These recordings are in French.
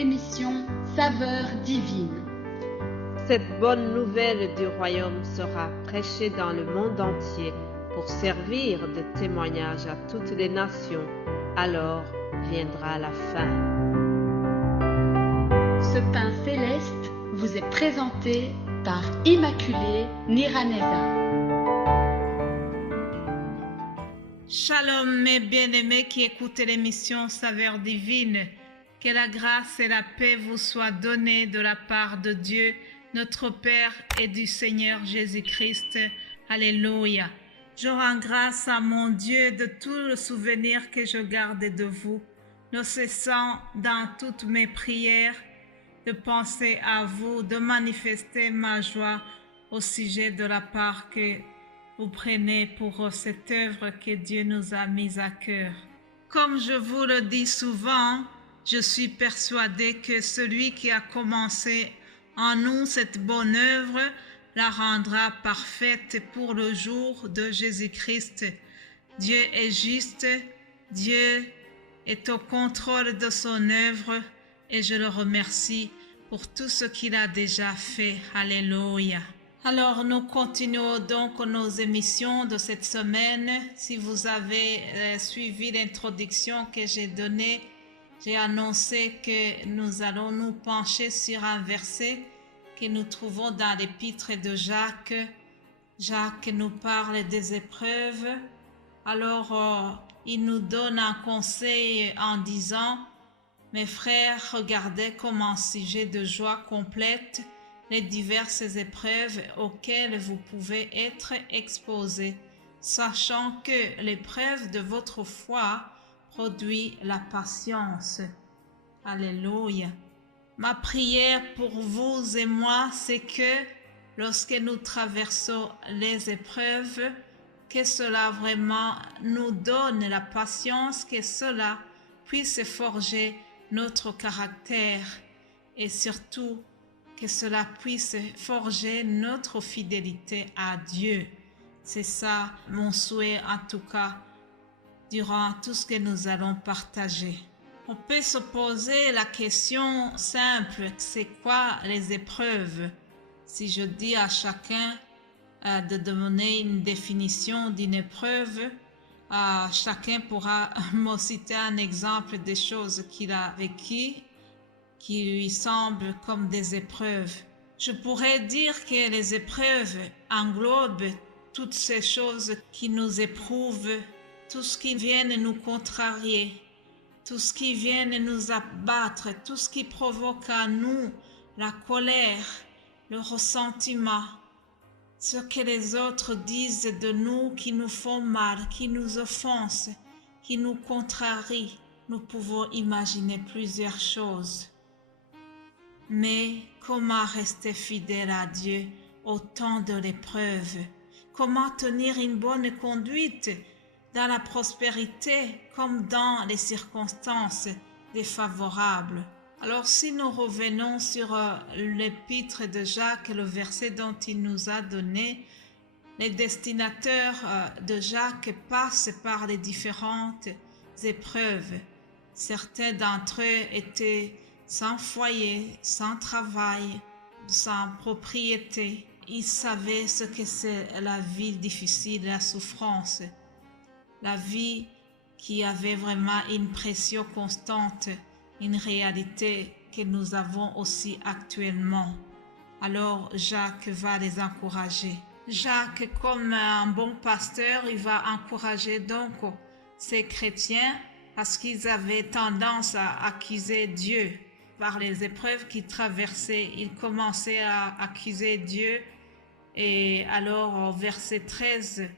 l'émission Saveurs divines. Cette bonne nouvelle du royaume sera prêchée dans le monde entier pour servir de témoignage à toutes les nations. Alors viendra la fin. Ce pain céleste vous est présenté par Immaculée Niraneza. Shalom mes bien-aimés qui écoutez l'émission Saveurs divines. Que la grâce et la paix vous soient données de la part de Dieu, notre Père et du Seigneur Jésus-Christ. Alléluia. Je rends grâce à mon Dieu de tout le souvenir que je garde de vous, ne cessant dans toutes mes prières de penser à vous, de manifester ma joie au sujet de la part que vous prenez pour cette œuvre que Dieu nous a mise à cœur. Comme je vous le dis souvent, je suis persuadée que celui qui a commencé en nous cette bonne œuvre la rendra parfaite pour le jour de Jésus-Christ. Dieu est juste, Dieu est au contrôle de son œuvre et je le remercie pour tout ce qu'il a déjà fait. Alléluia. Alors, nous continuons donc nos émissions de cette semaine. Si vous avez suivi l'introduction que j'ai donnée, j'ai annoncé que nous allons nous pencher sur un verset que nous trouvons dans l'épître de Jacques. Jacques nous parle des épreuves. Alors, il nous donne un conseil en disant « Mes frères, regardez comme un sujet de joie complète les diverses épreuves auxquelles vous pouvez être exposés, sachant que l'épreuve de votre foi produit la patience. » Alléluia. Ma prière pour vous et moi, c'est que lorsque nous traversons les épreuves, que cela vraiment nous donne la patience, que cela puisse forger notre caractère et surtout que cela puisse forger notre fidélité à Dieu. C'est ça mon souhait en tout cas durant tout ce que nous allons partager. On peut se poser la question simple, c'est quoi les épreuves? Si je dis à chacun de donner une définition d'une épreuve, chacun pourra me citer un exemple des choses qu'il a vécues qui lui semblent comme des épreuves. Je pourrais dire que les épreuves englobent toutes ces choses qui nous éprouvent, tout ce qui vient nous contrarier, tout ce qui vient nous abattre, tout ce qui provoque en nous la colère, le ressentiment, ce que les autres disent de nous qui nous font mal, qui nous offensent, qui nous contrarient. Nous pouvons imaginer plusieurs choses. Mais comment rester fidèle à Dieu au temps de l'épreuve? Comment tenir une bonne conduite dans la prospérité comme dans les circonstances défavorables? Alors si nous revenons sur l'épître de Jacques, le verset dont il nous a donné, les destinataires de Jacques passent par les différentes épreuves. Certains d'entre eux étaient sans foyer, sans travail, sans propriété. Ils savaient ce que c'est la vie difficile, la souffrance, la vie qui avait vraiment une pression constante, une réalité que nous avons aussi actuellement. Alors Jacques va les encourager. Jacques, comme un bon pasteur, il va encourager donc ces chrétiens parce qu'ils avaient tendance à accuser Dieu. Par les épreuves qu'ils traversaient, ils commençaient à accuser Dieu. Et alors, au verset 13,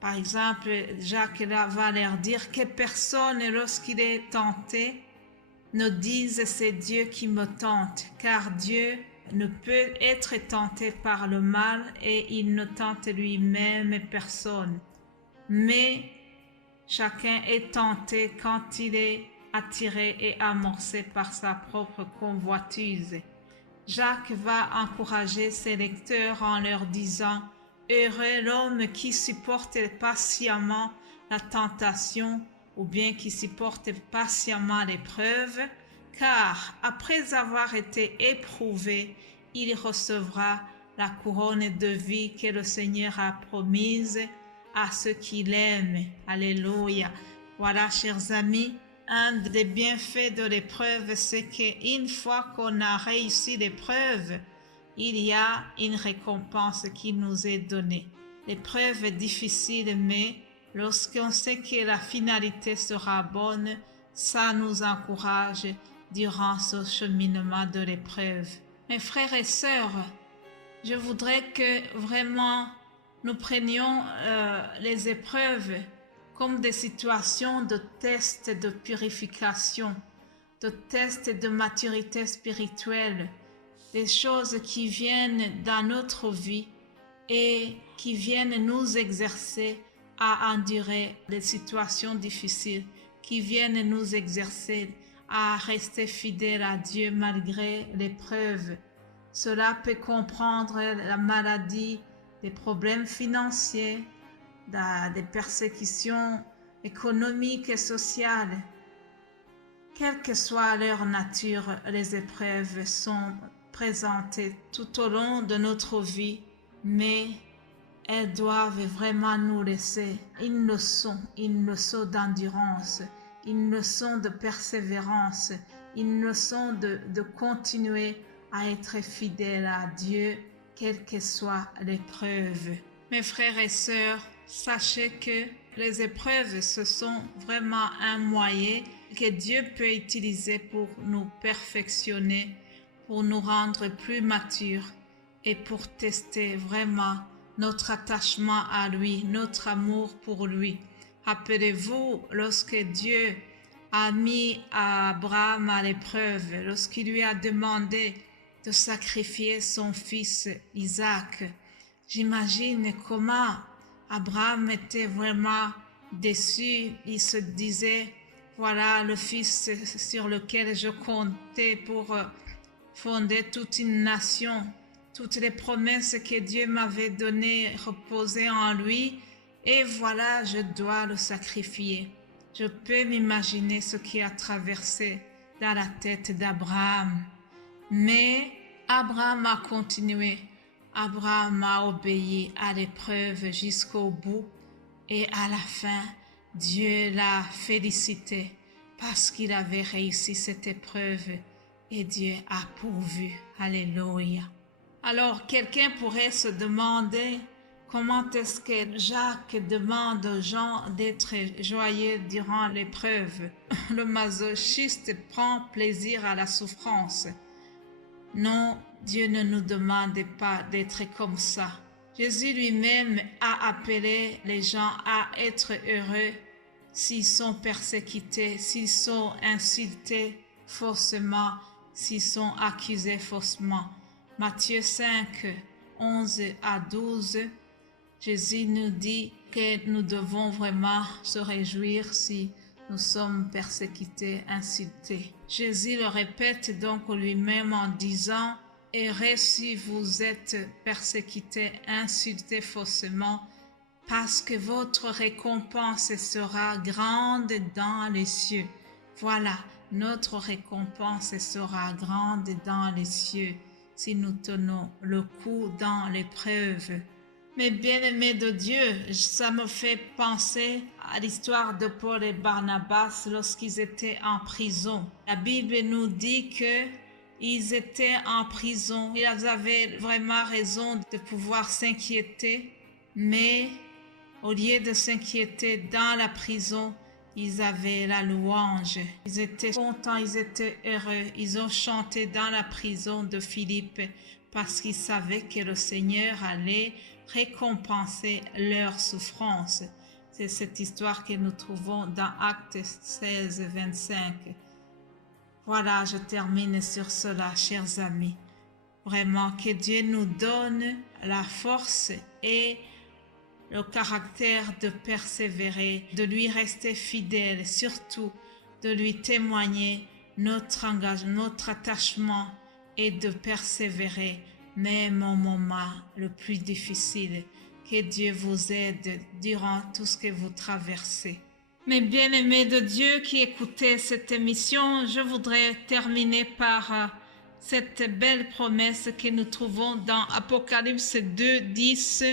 par exemple, Jacques va leur dire que personne, lorsqu'il est tenté, ne dise c'est Dieu qui me tente, car Dieu ne peut être tenté par le mal et il ne tente lui-même personne. Mais chacun est tenté quand il est attiré et amorcé par sa propre convoitise. Jacques va encourager ses lecteurs en leur disant « Heureux l'homme qui supporte patiemment la tentation ou bien qui supporte patiemment l'épreuve, car après avoir été éprouvé, il recevra la couronne de vie que le Seigneur a promise à ceux qui l'aiment. Alléluia. Voilà, chers amis, un des bienfaits de l'épreuve, c'est qu'une fois qu'on a réussi l'épreuve, il y a une récompense qui nous est donnée. L'épreuve est difficile, mais lorsqu'on sait que la finalité sera bonne, ça nous encourage durant ce cheminement de l'épreuve. Mes frères et sœurs, je voudrais que vraiment nous prenions les épreuves comme des situations de tests de purification, de tests de maturité spirituelle, des choses qui viennent dans notre vie et qui viennent nous exercer à endurer des situations difficiles, qui viennent nous exercer à rester fidèles à Dieu malgré l'épreuve. Cela peut comprendre la maladie, des problèmes financiers, des persécutions économiques et sociales. Quelle que soit leur nature, les épreuves sont présentées tout au long de notre vie, mais elles doivent vraiment nous laisser une leçon d'endurance, une leçon de persévérance, une leçon de continuer à être fidèle à Dieu, quelle que soit l'épreuve. Mes frères et sœurs, sachez que les épreuves, ce sont vraiment un moyen que Dieu peut utiliser pour nous perfectionner, pour nous rendre plus matures et pour tester vraiment notre attachement à lui, notre amour pour lui. Rappelez-vous, lorsque Dieu a mis Abraham à l'épreuve, lorsqu'il lui a demandé de sacrifier son fils Isaac, j'imagine comment Abraham était vraiment déçu. Il se disait, voilà le fils sur lequel je comptais pour fonder toute une nation. Toutes les promesses que Dieu m'avait données reposaient en lui, et voilà, je dois le sacrifier. Je peux m'imaginer ce qui a traversé dans la tête d'Abraham. Mais Abraham a continué. Abraham a obéi à l'épreuve jusqu'au bout, et à la fin, Dieu l'a félicité parce qu'il avait réussi cette épreuve, et Dieu a pourvu. Alléluia. Alors, quelqu'un pourrait se demander comment est-ce que Jacques demande aux gens d'être joyeux durant l'épreuve. Le masochiste prend plaisir à la souffrance. Non, Dieu ne nous demande pas d'être comme ça. Jésus lui-même a appelé les gens à être heureux s'ils sont persécutés, s'ils sont insultés faussement, s'ils sont accusés faussement. Matthieu 5, 11 à 12, Jésus nous dit que nous devons vraiment se réjouir si nous sommes persécutés, insultés. Jésus le répète donc lui-même en disant, « Heureux si vous êtes persécutés, insultés faussement, parce que votre récompense sera grande dans les cieux. » Voilà, notre récompense sera grande dans les cieux si nous tenons le coup dans l'épreuve. Mais bien-aimés de Dieu, ça me fait penser à l'histoire de Paul et Barnabas lorsqu'ils étaient en prison. La Bible nous dit qu'ils étaient en prison. Ils avaient vraiment raison de pouvoir s'inquiéter, mais au lieu de s'inquiéter dans la prison, ils avaient la louange. Ils étaient contents, ils étaient heureux. Ils ont chanté dans la prison de Philippe parce qu'ils savaient que le Seigneur allait récompenser leur souffrance. C'est cette histoire que nous trouvons dans Actes 16, 25. Voilà, je termine sur cela, chers amis. Vraiment, que Dieu nous donne la force et le caractère de persévérer, de lui rester fidèle, surtout de lui témoigner notre engagement, notre attachement et de persévérer même au moment le plus difficile. Que Dieu vous aide durant tout ce que vous traversez. Mes bien-aimés de Dieu qui écoutez cette émission, je voudrais terminer par cette belle promesse que nous trouvons dans Apocalypse 2, 10,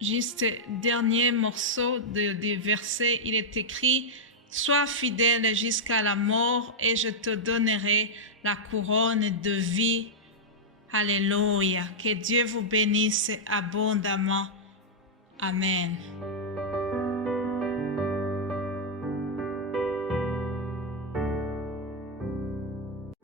juste dernier morceau du verset. Il est écrit « Sois fidèle jusqu'à la mort et je te donnerai la couronne de vie. » Alléluia. Que Dieu vous bénisse abondamment. Amen.